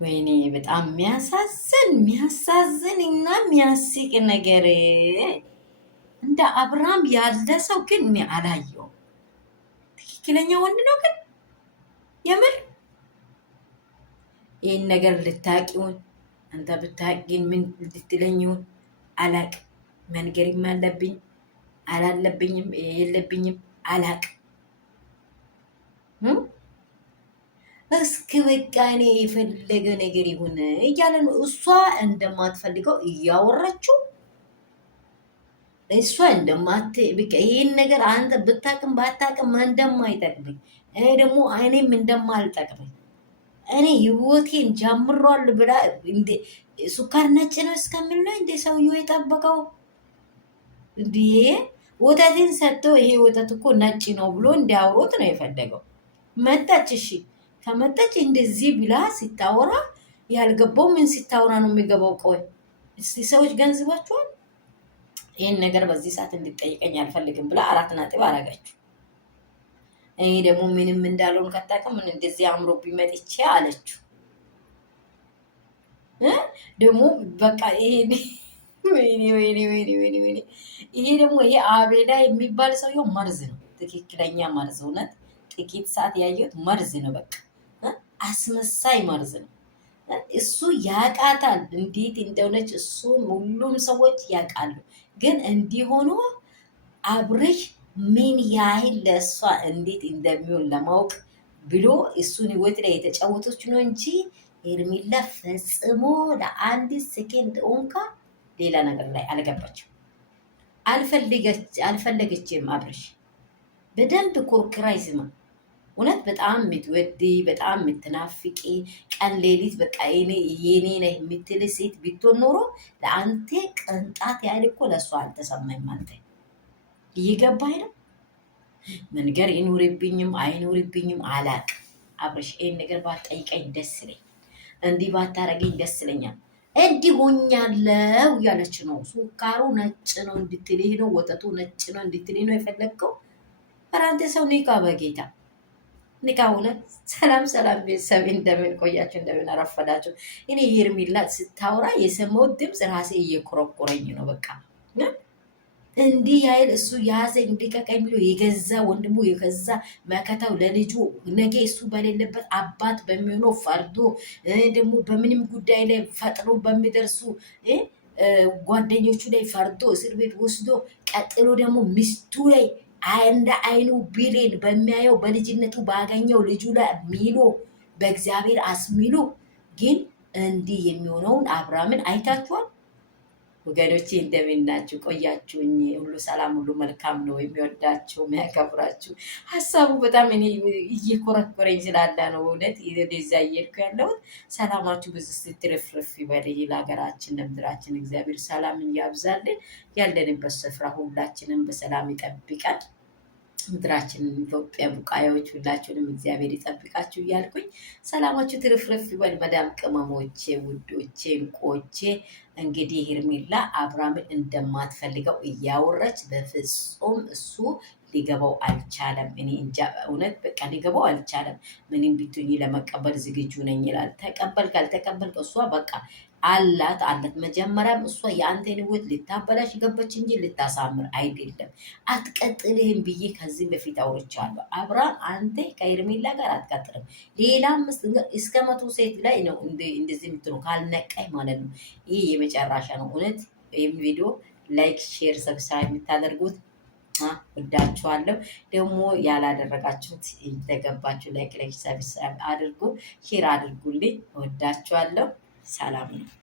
ወይኔ በጣም የሚያሳዝን እና የሚያስቅ ነገር እንደ አብርሃም ያለ ሰው ግን እኔ አላየውም። ትክክለኛ ወንድ ነው ግን የምር ይህን ነገር ልታቂውን አንተ ብታቂን ምን ልትለኝውን አላቅ መንገርም አለብኝ አላለብኝም የለብኝም አላቅ እስኪ በቃ እኔ የፈለገ ነገር ይሁን እያለ ነው። እሷ እንደማትፈልገው እያወራችው እሷ እንደማት በቃ ይሄን ነገር አንተ ብታቅም ባታቅም እንደማይጠቅመኝ እኔ ደግሞ እኔም እንደማልጠቅመኝ እኔ ህይወቴን ጀምሯል ብላ እንደ ሱካር ነጭ ነው እስከሚል ነው እንደ ሰውዬው የጠበቀው። እንዴ ወተትን ሰጥቶ ይሄ ወተት እኮ ነጭ ነው ብሎ እንዲያወሩት ነው የፈለገው። መጣች። እሺ ከመጣች እንደዚህ ብላ ሲታወራ ያልገባው ምን ሲታወራ ነው የሚገባው? ቆይ እስቲ ሰዎች ገንዝባችኋል? ይህን ነገር በዚህ ሰዓት እንድጠይቀኝ አልፈልግም ብላ 4 ነጥብ አረጋችሁ። እኔ ደግሞ ምንም እንዳለውን ከታቀም ምን እንደዚህ አምሮ ቢመጥቼ አለችው። ደግሞ በቃ ይሄ ወይኔ ይሄ ደግሞ ይሄ አቤላ የሚባል ሰውየው መርዝ ነው። ትክክለኛ መርዝ፣ እውነት ጥቂት ሰዓት ያየሁት መርዝ ነው። በቃ አስመሳይ መርዝ ነው። እሱ ያቃታል እንዴት እንደሆነች፣ እሱ ሁሉም ሰዎች ያውቃሉ። ግን እንዲሆኑ አብርሽ ምን ያህል ለእሷ እንዴት እንደሚሆን ለማወቅ ብሎ እሱን ህይወት ላይ የተጫወተች ነው እንጂ ሄርሜላ ፈጽሞ ለአንድ ሴኬንድ እንኳ ሌላ ነገር ላይ አልገባችም። አልፈለገችም። አብርሽ በደንብ ኮርክራይዝማ እውነት በጣም የምትወድ በጣም የምትናፍቂ ቀን ሌሊት በቃ የኔ ነህ የምትል ሴት ቢትሆን ኖሮ ለአንተ ቅንጣት ያህል እኮ ለእሷ አልተሰማኝም። አንተ እየገባኝ ነው። መንገር ይኑርብኝም አይኑርብኝም አላቅ። አብርሽ ይህን ነገር ባትጠይቀኝ ደስ ይለኝ፣ እንዲህ ባታረገኝ ደስ ይለኛል። እንዲህ ሆኛለሁ እያለች ነው። ሱካሩ ነጭ ነው እንድትልህ ነው፣ ወተቱ ነጭ ነው እንድትልህ ነው የፈለግከው። ኧረ አንተ ሰው ኒካ በጌታ ኒካ ሁለት። ሰላም ቤተሰብ፣ እንደምን ቆያችሁ? እንደምን አረፈዳችሁ? እኔ ሄርሜላ ስታወራ የሰማሁት ድምፅ ራሴ እየኮረኮረኝ ነው። በቃ እንዲህ ያይል እሱ ያዘኝ እንዲቀቀኝ ብሎ የገዛ ወንድሙ የገዛ መከታው ለልጁ ነገ እሱ በሌለበት አባት በሚሆነው ፈርዶ ደግሞ በምንም ጉዳይ ላይ ፈጥኖ በሚደርሱ ጓደኞቹ ላይ ፈርዶ እስር ቤት ወስዶ ቀጥሎ ደግሞ ሚስቱ ላይ እንደ አይኑ ቢሌን በሚያየው በልጅነቱ ባገኘው ልጁ ላይ ሚሎ በእግዚአብሔር አስሚሎ። ግን እንዲህ የሚሆነውን አብርሃምን አይታችኋል ወገኖቼ? እንደምን ናችሁ? ቆያችሁኝ? ሁሉ ሰላም፣ ሁሉ መልካም ነው። የሚወዳችሁ የሚያከብራችሁ፣ ሀሳቡ በጣም እኔ እየኮረኮረኝ ስላለ ነው እውነት ወደዛ እየሄድኩ ያለሁት። ሰላማችሁ ብዙ ስትርፍርፍ ይበል። ለሀገራችን ለምድራችን እግዚአብሔር ሰላምን ያብዛልን። ያለንበት ስፍራ ሁላችንም በሰላም ይጠብቃል። ምድራችንን ኢትዮጵያ ቡቃያዎች ሁላችሁንም እግዚአብሔር ይጠብቃችሁ እያልኩኝ ሰላማችሁ ትርፍርፍ ይበል። መዳም ቅመሞቼ፣ ውዶቼ፣ እንቆቼ እንግዲህ ሄርሜላ አብርሃምን እንደማትፈልገው እያወራች በፍጹም እሱ ሊገባው አልቻለም። እኔ እንጃ እውነት በቃ ሊገባው አልቻለም። ምንም ቢቱኝ ለመቀበል ዝግጁ ነኝ ይላል። ተቀበል ካልተቀበል እሷ በቃ አላት። መጀመሪያም እሷ የአንተን ህይወት ልታበላሽ ገባች እንጂ ልታሳምር አይደለም። አትቀጥልህም ብዬ ከዚህም በፊት አውርቻለሁ። አብርሃም አንተ ከሄርሜላ ጋር አትቀጥልም። ሌላ እስከ 100 ሴት ላይ ነው እንደዚህ የምትሉ ካልነቃይ ማለት ነው። ይህ የመጨረሻ ነው። እውነት ይህም ቪዲዮ ላይክ፣ ሼር፣ ሰብስክራይብ የምታደርጉት ወዳችኋለሁ። ደግሞ ያላደረጋችሁት የተገባችሁ ላይክ፣ ሰብስክራይብ አድርጉ፣ ሼር አድርጉልኝ። ወዳችኋለሁ። ሰላም ነው።